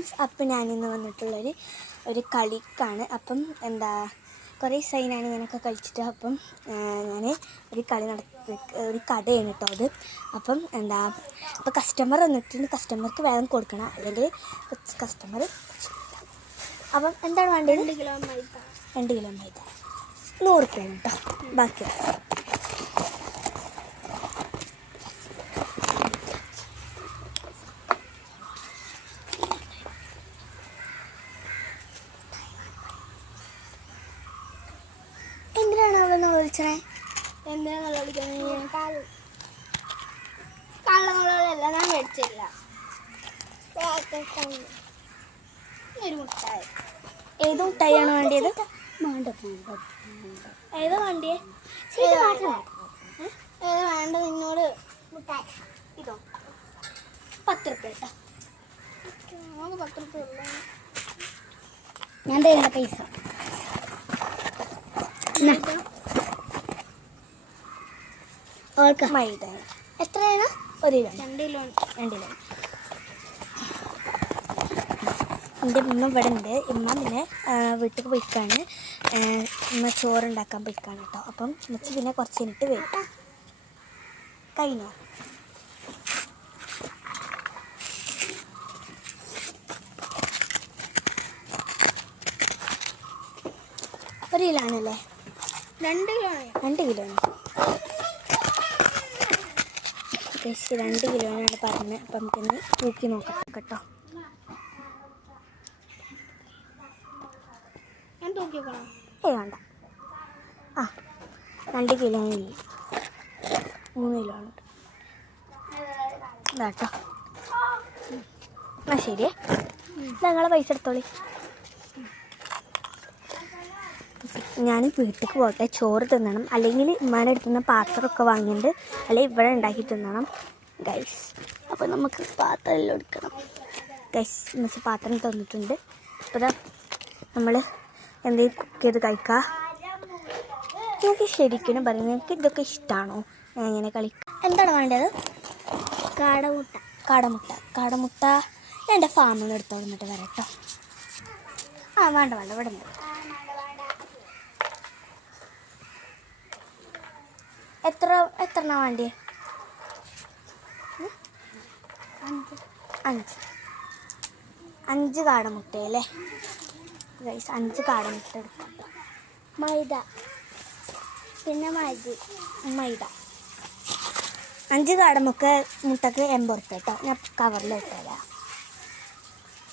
Friends, അപ്പം ഞാനിന്ന് വന്നിട്ടുള്ളൊരു കളിക്കാണ്. അപ്പം കുറേ സൈനാണ് ഞാനൊക്കെ കളിച്ചിട്ട്. അപ്പം ഞാൻ ഒരു കടയാണ് കേട്ടോ അത്. അപ്പം അപ്പോൾ കസ്റ്റമർ വന്നിട്ടുണ്ട്. കസ്റ്റമർക്ക് വേഗം കൊടുക്കണം, അല്ലെങ്കിൽ കസ്റ്റമർ. അപ്പം എന്താണ് വേണ്ടത്? 2 കിലോ മൈദ 100 രൂപയാണ് കേട്ടോ. ബാക്കി എന്തിനാണ് അവൾ വിളിച്ചേ? എന്തിനാണ് വിളിക്കുന്നത്? കള്ളങ്ങളല്ല, ഞാൻ മേടിച്ചില്ല. ഒരു മുട്ടായി. ഏത് മുട്ടായിയാണ് വേണ്ടിയത്? ഏതാ വേണ്ടിയേ? ഏത് വേണ്ട നിന്നോട്? മുട്ടായി ഇതോ 10 രൂപ കേട്ടോ. നമുക്ക് 10 രൂപ ഉള്ളൂ. ഞാൻ തരുന്ന പൈസ മൈദ എത്രയാണ്? 1 കിലോ. 2 കിലോ. എൻ്റെ ഉമ്മ ഇവിടെ ഉണ്ട്. ഉമ്മ പിന്നെ വീട്ടിൽ പോയിക്കാണ്. ഉമ്മ ചോറുണ്ടാക്കാൻ പോയിക്കാണ് കേട്ടോ. അപ്പം ഉമ്മച്ചി പിന്നെ കുറച്ച് കഴിഞ്ഞിട്ട് വരും. കഴിഞ്ഞോ? ഒരു കിലോ ആണല്ലേ? 2 കിലോ. 2 കിലോ 2 കിലോനാണ് പറഞ്ഞത്. അപ്പം നമുക്കൊന്ന് തൂക്കി നോക്കാം കേട്ടോ. ഞാൻ തൂക്കിക്കണം? വേണ്ട. 2 കിലോ ഇല്ല, 3 കിലോ ഉണ്ട് കേട്ടോ. ശരി, നിങ്ങളെ പൈസ എടുത്തോളി. ഞാൻ വീട്ടിലേക്ക് പോട്ടെ, ചോറ് തിന്നണം. അല്ലെങ്കിൽ ഉമ്മാൻ്റെ അടുത്തുനിന്ന് പാത്രമൊക്കെ വാങ്ങിയിട്ട് അല്ലെങ്കിൽ ഇവിടെ ഉണ്ടാക്കി തിന്നണം ഗൈസ്. അപ്പോൾ നമുക്ക് പാത്രം എല്ലാം എടുക്കണം ഗൈസ്. എന്നുവെച്ചാൽ പാത്രം തന്നിട്ടുണ്ട്. അപ്പോൾ നമ്മൾ എന്തെങ്കിലും കുക്ക് ചെയ്ത് കഴിക്കാം. എനിക്ക് ശരിക്കും പറയുന്നത്, എനിക്ക് ഇതൊക്കെ ഇഷ്ടമാണോ? ഞാൻ ഇങ്ങനെ എന്താണ് വേണ്ടത്? കാടമുട്ട ഞാൻ എൻ്റെ ഫാമിൽ നിന്ന് എടുത്തോളം എന്നിട്ട് വരാം കേട്ടോ. വേണ്ട ഇവിടെ ഉണ്ട്. എത്ര വേണ്ടി? 5 കാടമുട്ടയല്ലേ ഗൈസ്? 5 കാടമുട്ട എടുക്കാം. മൈദ പിന്നെ മൈദ 5 കാടമുട്ടക്ക് 80 രൂപ കേട്ടോ. ഞാൻ കവറിൽ ഇട്ടരാം.